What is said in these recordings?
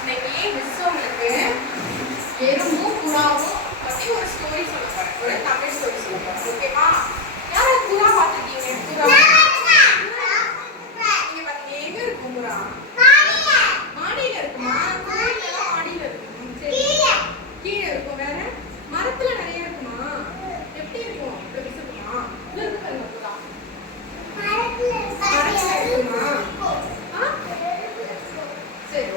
இன்னைக்கு மிஸ் உங்களுக்கு எறும்பும் புறாவும் பத்தி ஒரு ஸ்டோரி சொல்ல போறேன். ஒரு தமிழ் ஸ்டோரி சொல்ல போறேன். ஓகேவா? யாராவது புறா பார்த்துருக்கீங்க? புறா நீங்க பாத்தீங்க எங்க இருக்கும் புறா? மாடியில இருக்குமா? கோயிலெல்லாம் மாடியில இருக்கும். சரி, கீழே இருக்கும். வேற மரத்துல நிறைய இருக்குமா? எப்படி இருக்கும்? இப்படி இருக்குமா? இது இருக்கு பாருங்க புறா. மரத்துல இருக்குமா? சரி,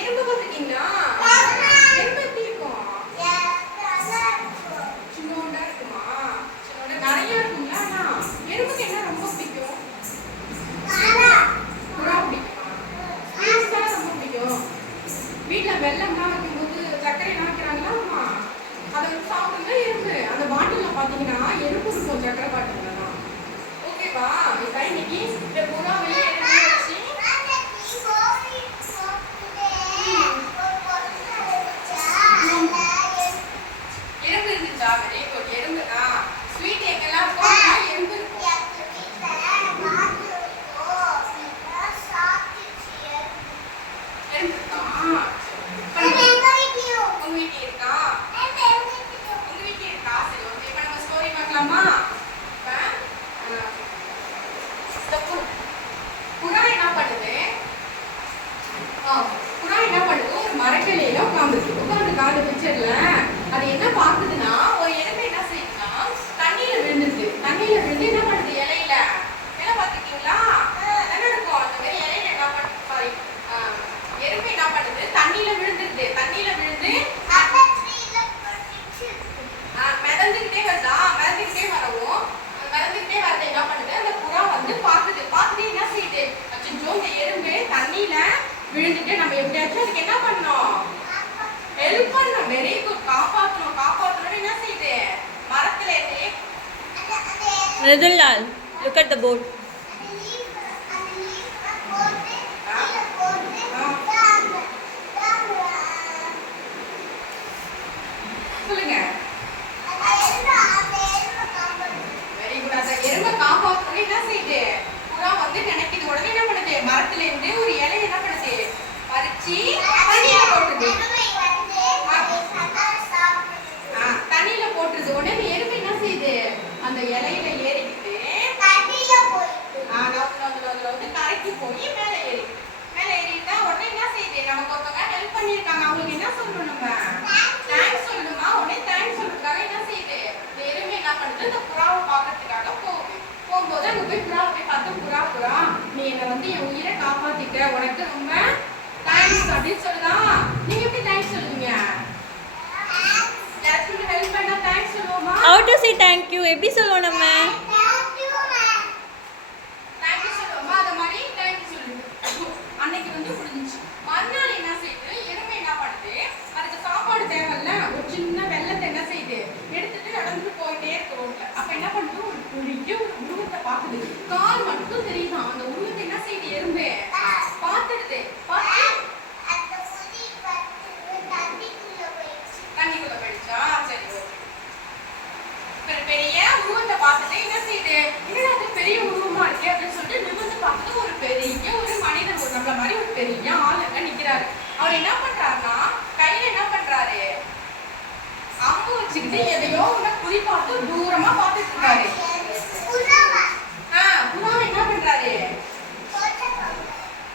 எறும்பு பார்த்துருக்கீங்களா? எறும்பு எப்படி இருக்கும்? சின்னோண்டா இருக்குமா? சின்னோண்டா நிறைய இருக்குங்களா? ஆனா எறும்புக்கு என்ன ரொம்ப பிடிக்கும்? புறா பிடிக்குமா? ஸ்வீட்ஸ் தான் ரொம்ப பிடிக்கும். வீட்டுல வெள்ளம்லாம் வைக்கும்போது சர்க்கரைலாம் வைக்கிறாங்களா? ஆமா, அதை வந்து சாப்பிடுங்க எறும்பு. அந்த பாட்டில பாத்தீங்கன்னா எறும்பு இருக்கும், சர்க்கரை பாட்டில் தான். ஓகேவா? இப்போ இன்னைக்கு இந்த புறாவையே எறும்பு வச்சு எறும்பு இருந்துச்சா? Very good. எறும்பு தான். ஸ்வீட் எங்கெல்லாம் இருக்கோ எறும்பு இருக்கும். எறும்பு இருக்கா? உங்க வீட்டுல இருக்கா? உங்க வீட்டுல இருக்கா? சரி, ஓகே. இப்ப நம்ம ஸ்டோரி பார்க்கலாமா? புறா என்ன பண்ணுது? புறா என்ன பண்ணுது? ஒரு மரக்கிளையில உட்கார்ந்து காது பிக்சர்ல அது என்ன பாக்குதுன்னா, ஒரு எறும்பு என்ன செய்யுதுன்னா தண்ணியில விழுந்துருது. தண்ணியில விழுந்து என்ன பண்ணுது? இலையில இலை பார்த்துருக்கீங்களா? என்ன இருக்கும் அந்த மாதிரி இலையில என்ன பண்ணுது? சாரி, எறும்பு என்ன பண்ணுது? தண்ணியில விழுந்துருது. தண்ணியில விழுந்து மிதந்துக்கிட்டே வருதா? மிதந்துக்கிட்டே வரவும் மிதந்துக்கிட்டே வரது என்ன பண்ணுது? அந்த புறா வந்து பாக்குது. பார்த்துட்டு என்ன செய்யுது? அச்சோ, இந்த எறும்பு தண்ணியில விழுந்துட்டு நம்ம எப்படியாச்சும் அதுக்கு என்ன பண்ணணும்? ஹெல்ப் பண்ணணும். Very good. காப்பாற்றணும் என்ன செய்யுது? மரத்துல இருந்து Mridulal, look at the board. சொல்லுங்க. Very good. அந்த எறும்பை காப்பாற்றணும் என்ன செய்யுது? புறா வந்து நினைக்குது. உடனே என்ன பண்ணுது? மரத்துல இருந்து ஒரு இலையை என்ன பண்ணுது? பறிச்சு தண்ணியில போட்டுது. தண்ணியில போட்டுருது. உடனே எறும்பு என்ன செய்யுது? அந்த இலையில ஏறிக்கிட்டு வந்து கரைக்கு போய் மேலே ஏறிட்டா உடனே என்ன செய்யுது? நமக்கு ஒருத்தவங்க ஹெல்ப் பண்ணியிருக்காங்க, அவங்களுக்கு என்ன சொல்லணும்? நம்ம தேங்க்ஸ் சொல்லணுமா? உடனே தேங்க்ஸ் சொல்றதுக்காக என்ன செய்யுது? இந்த எறும்பு என்ன பண்ணுது? இந்த புறாவை பார்க்கறதுக்காக போகும்போது அங்க போய் புறாவை போய் பார்த்து, புறா நீ என்னை வந்து என் உயிரை காப்பாத்திட்ட, உனக்கு ரொம்ப தேங்க்ஸ் அப்படின்னு சொல்லுதா. நீங்க எப்படி தேங்க்ஸ் சொல்லுவீங்க? யாருக்கும் ஹெல்ப் பண்ணா தேங்க்ஸ் சொல்லுவோமா? How to say thank you? எப்படி சொல்லுவோம் நம்ம? தேங்க்யூ சொல்லுவோமா? அத மாதிரி தேங்க்யூ சொல்லுங்க. அன்னைக்கு வந்து முடிஞ்சிச்சு. மறுநாள் என்ன செய்யுது? எறும்பு என்ன பண்ணுது? அதுக்கு சாப்பாடு தேவையில்ல, ஒரு சின்ன வெள்ளத்தை என்ன செய்யுது? எடுத்துட்டு நடந்து போயிட்டே இருக்கு ரோட்ல. அப்ப என்ன பண்ணுது? ஒரு பெரிய ஒரு உருவத்தை பாக்குது. கால் மட்டும் தெரியுதான். அந்த உருவத்தை என்ன செய்யுது? எறும்பு பார்த்துடுது. தண்ணிக்குள்ள போயிடுச்சா? சரி, ஓகே. பெரிய உருவத்தை பார்த்துட்டு என்ன செய்யுது? என்னடா அது பெரிய உருவமா இருக்கு அப்படின்னு சொல்லிட்டு நிமிர்ந்து பார்த்து ஒரு பெரிய ஒரு மனிதன், ஒரு நம்மள மாதிரி ஒரு பெரிய ஆளுங்க நிக்கிறாரு. அவர் என்ன பண்றாருன்னா கையில என்ன பண்றாரு? அம்பு வச்சுக்கிட்டு எதையோ ஒண்ணு குறி பார்த்து தூரமா பார்த்துட்டு இருக்காரு. புறாவை என்ன பண்றாரு?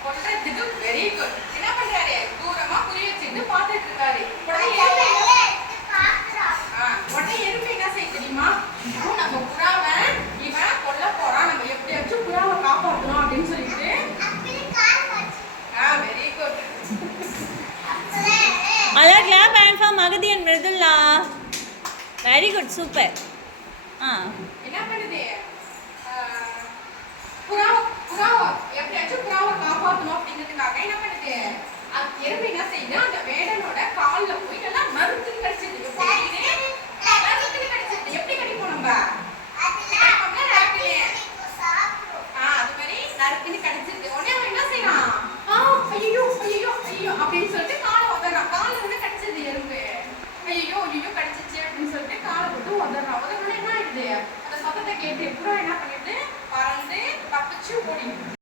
கொல்றதுக்கு. Very good. என்ன பண்றாரு? தூரமா குறி வச்சுட்டு பார்த்துட்டு இருக்காரு. உடனே எறும்பு என்ன செய்ய தெரியுமா? நம்ம புறாவை இவன் கொல்ல போறான், நம்ம எப்படியாச்சும் புறாவை காப்பாற்றணும் அப்படின்னு சொல்லிட்டு very good. All clap and for Magadi and Mridula. Very good, super. என்ன பண்ணுது? புறாவை எப்படியாச்சும் புறாவை காப்பாற்றணும் அப்படிங்கிறதுக்காக என்ன பண்ணுது? அந்த எறும்பு என்ன செய்யுது? அந்த வேடனோட கால்ல போய் நல்லா நறுக்குன்னு கடிச்சிது. எப்படி கடிப்போம் நம்ம? அது மாதிரி நறுக்குன்னு கடிச்சிருது. உடனே அவன் என்ன செய்யறான்? ஐயோ அப்படின்னு சொல்லிட்டு காலை உதறான். காலை வந்து கடிச்சது எறும்பு. ஐயோ கடிச்சிச்சு அப்படின்னு சொல்லிட்டு காலை போட்டு உதறான். உதறோட என்ன ஆயிடுது? அந்த சத்தத்தை கேட்டு புறா என்ன பண்ணிட்டு பறந்து தப்பிச்சு ஓடிடுது.